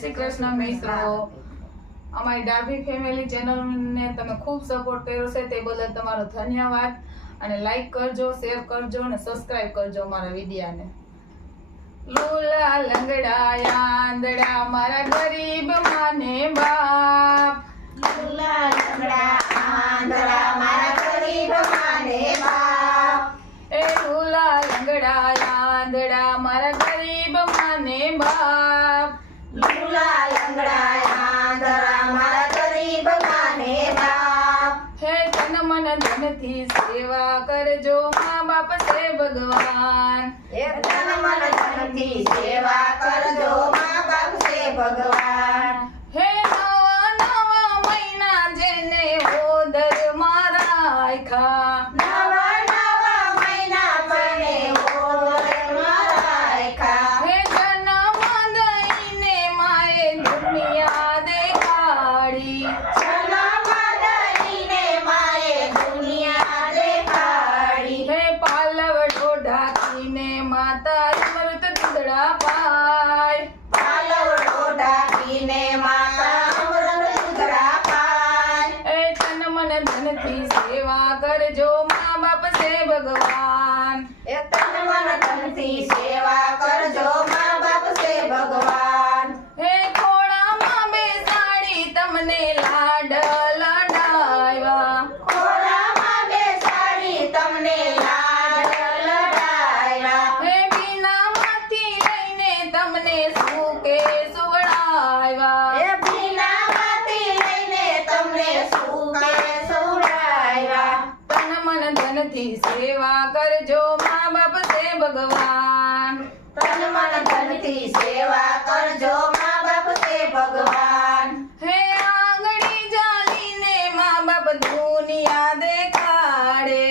શ્રી કૃષ્ણ મિત્રો, અમારી ડાભી ફેમિલી ચેનલને તમે ખૂબ સપોર્ટ કર્યો છે તે બદલ તમારો ધન્યવાદ. અને લાઈક કરજો, શેર કરજો અને સબસ્ક્રાઇબ કરજો અમારા વિડિયાને. લુલા લંગડા આંધળા મારા ગરીબ માને બાપ, લુલા લંગડા આંધળા મારા ગરીબ માને બાપ. એ લુલા લંગડા આંધળા મારા ગરીબ માને બાપ. લુલા લંગડા આંધળા મારા ગરીબ માને બાપ. હે તન મન ધનથી સેવા કરજો, મા બાપ છે ભગવાન. એક તન મન ધનથી સેવા કરજો, મા બાપ છે ભગવાન. હે નવા નવા મહિના જેને ઓદર મારા રાખ્યા, નવા નવા મહિના મને ઓરડમાં રાખ્યા. હે જન્મ દઈને માએ દુનિયા દેખાડી. જન્મ દઈને માએ દુનિયા દેખાડી. હે પાલવડો ઢાંકીને માતા અમૃત દૂધડા પાય. પાલવડો ઢાંકીને માતા અમૃત દૂધડા પાય. એ તન મન ધનથી સેવા કરજો, મા બાપ છે ભગવાન. એક તન મન ધનથી સેવા કરજો, મા બાપ છે ભગવાન. હે ખોળામાં બેસાડી તમને લાડ લડાવ્યા. ખોળામાં બેસાડી તમને લાડ લડાવ્યા. હે બીનામાંથી લઈને તમને સુકે સુવડાવ્યા. એ ભીનામાંથી લઈને તમને સુકે સુવડાવ્યા. તન મન ધનથી સેવા કરજો, મા બાપ છે ભગવાન. તન મન ધનથી સેવા કરજો, મા બાપ છે ભગવાન. હે આંગળી જાલીને મા બાપ દુનિયા દેખાડે.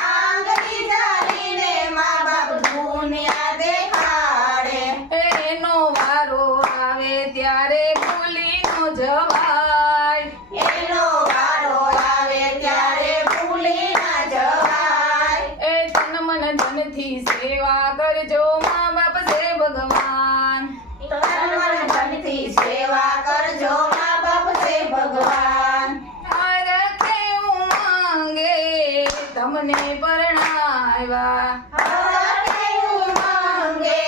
આંગળી જાલીને મા બાપ દુનિયા દેખાડે. એનો વારો આવે ત્યારે ભૂલી ન જવાય. એનો વારો આવે ત્યારે ભૂલી ના જવાય. એ તન મન ધનથી સેવા કરજો, મા બાપ છે ભગવાન. તન મન ધનથી સેવા કરજો, મા બાપ છે ભગવાન. મારા કેવું માંગે તમને પરણાવ્યા. હર કેવું માંગે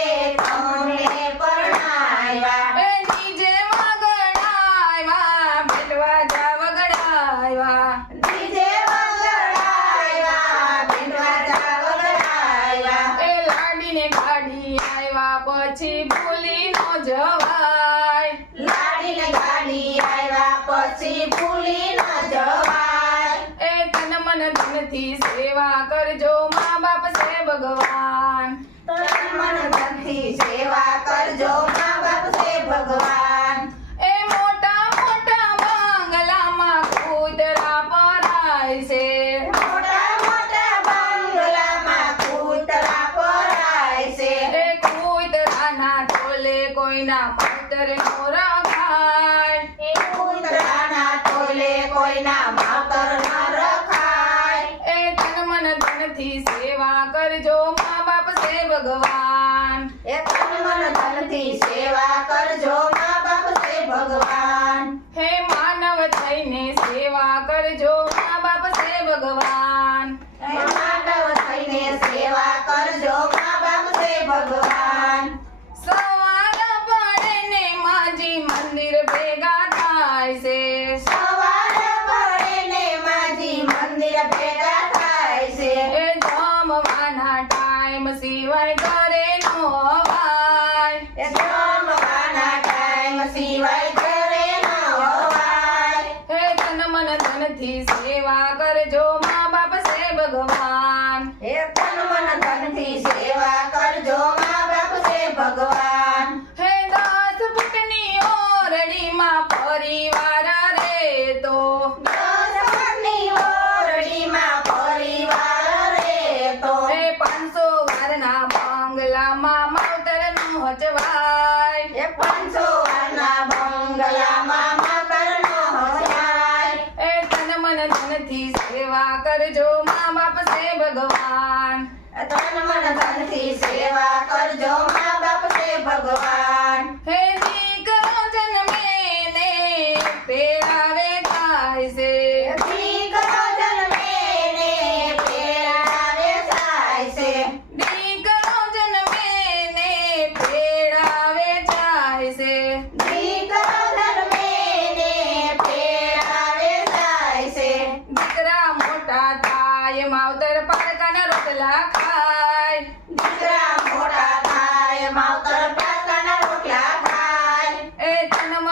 તમને પરણાવ્યા. એ નીજે વગડાવ્યા, બેટવા જા વગડાવ્યા. ડીજે વગાડાવ્યા, બેનવાજા વગાડાવ્યા. એ લાડીને ગાડી આવ્યા પછી ભૂલી ન જવાય. લાડીને ગાડી આવ્યા પછી ભૂલી ન જવાય. એ તન મન ધનથી સેવા કરજો, મા બાપ છે ભગવાન. તન મન ધનથી સેવા કરજો, મા બાપ છે ભગવાન. એ મોટા મોટા બંગલામાં કૂતરા પરાય છે. મોટા મોટા બંગલામાં કૂતરા પરાય છે. એ કૂતરાના ટોલે કોઈના માતર નો રખાય. એ કૂતરાના ટોલે કોઈના માવતર ન રખાય. એ તન મન ધનથી સેવા કરજો, મા બાપ છે ભગવાન. એ તન મન ધનથી સેવા કરજો, મા બાપ છે ભગવાન. હે માનવ થઈને સેવા કરજો, મા બાપ છે ભગવાન. એ માનવ થઈને સેવા કરજો, મા બાપ છે ભગવાન. સવાર પડે ને માજી મંદિર ભેગા થાય છે. સવાર પડે ને માજી મંદિર ભેગા થાય છે. એ જમવાના ટાઈમ સિવાય ઘરે નો અવાય. એ જમવાના ટાઈમ સિવાય ઘરે ન અવાય. હે તન મન ધનથી સેવા કરજો, મા બાપ છે ભગવાન. એ તન મન ધનથી સેવા કરજો, મા બાપ છે ભગવાન. હે 10 ફૂટની ઓરડીમાં પરિવાર રહેતો. 10 ફૂટની ઓરડીમાં પરિવાર રહેતો. હે 500 વારના બંગલામાં માવતર નો હચવાય. એ 500 વારના બંગલામાં માવતર ન હસાય. એ તન મન ધનથી સેવા કરજો, મા બાપ છે ભગવાન. એ તન મન ધનથી સેવા કરજો, મા બાપ છે ભગવાન. હે દીકરો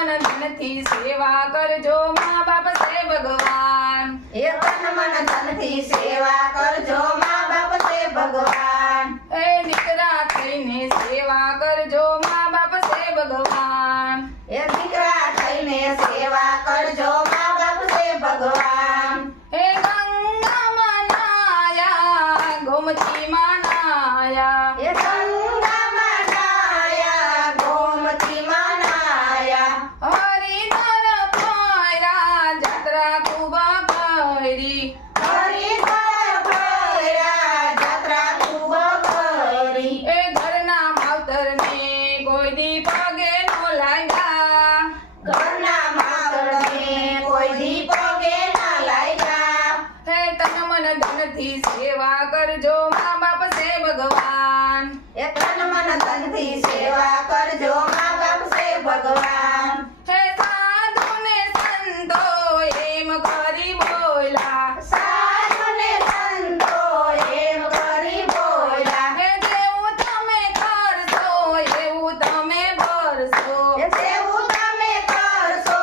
મન ધનથી સેવા કરજો મા બાપ છે ભગવાન એ તન મન ધનથી સેવા કરજો મા બાપ છે ભગવાન એ દીકરા થઈને સેવા કરજો મા બાપ છે ભગવાન એ દીકરા થઈને સેવા કરજો મા બાપ છે ભગવાન હે ગંગામાં નાયા ગોમતીમાં નાયા એ ગંગામાં નાયા ગોમતીમાં નાયા હરિધર ફર્યા જાત્રા ખૂબ કરી હરિદ્વાર ફર્યા જાત્રા ખૂબ કરી એ ઘરના માવતરને કોઈ દી પગે નો લાગ્યા ઘરના માવતરને કોઈ દી પગે ના લાગ્યા હે તન મન ધનથી સેવા કરજો મા બાપ છે ભગવાન એ તન મન ધનથી સેવા કરજો મા બાપ છે ભગવાન હે સાધુ ને સંતો એમ કરી બોલ્યા સાધુ ને સંતો એમ કરી બોલ્યા હે જેવું તમે કરશો એવું તમે ભરશો એ જેવું તમે કરશો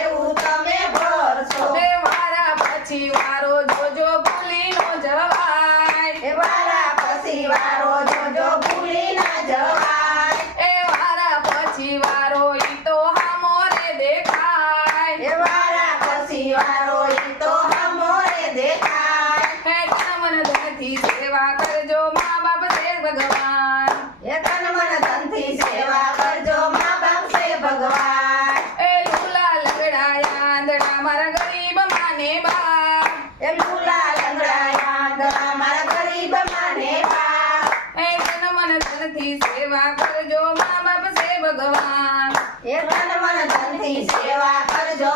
એવું તમે ભરશો હે વારા પછી વારો જોજો ભૂલી નો જવાય એ વારા પછી વારો જોજો ભૂલી ના જવાય એ વારા પછી વારો ઈ તો હામોરે દેખાય એ વારા પછી વારો ઈ તો હમોરે દેખાય હે તન મન ધનથી સેવા કરજો મા બાપ છે ભગવાન એ તન મન ધનથી સેવા કરજો મા બાપ છે ભગવાન એ લુલા લંગડાયા આંધળા મારા ગરીબ માને બા એ લુલા લંગડાયા ગળા મારા ગરીબ માને બા એ તન મન ધનથી સેવા કરજો મા બાપ છે ભગવાન એ તન મન ધનથી સેવા કરજો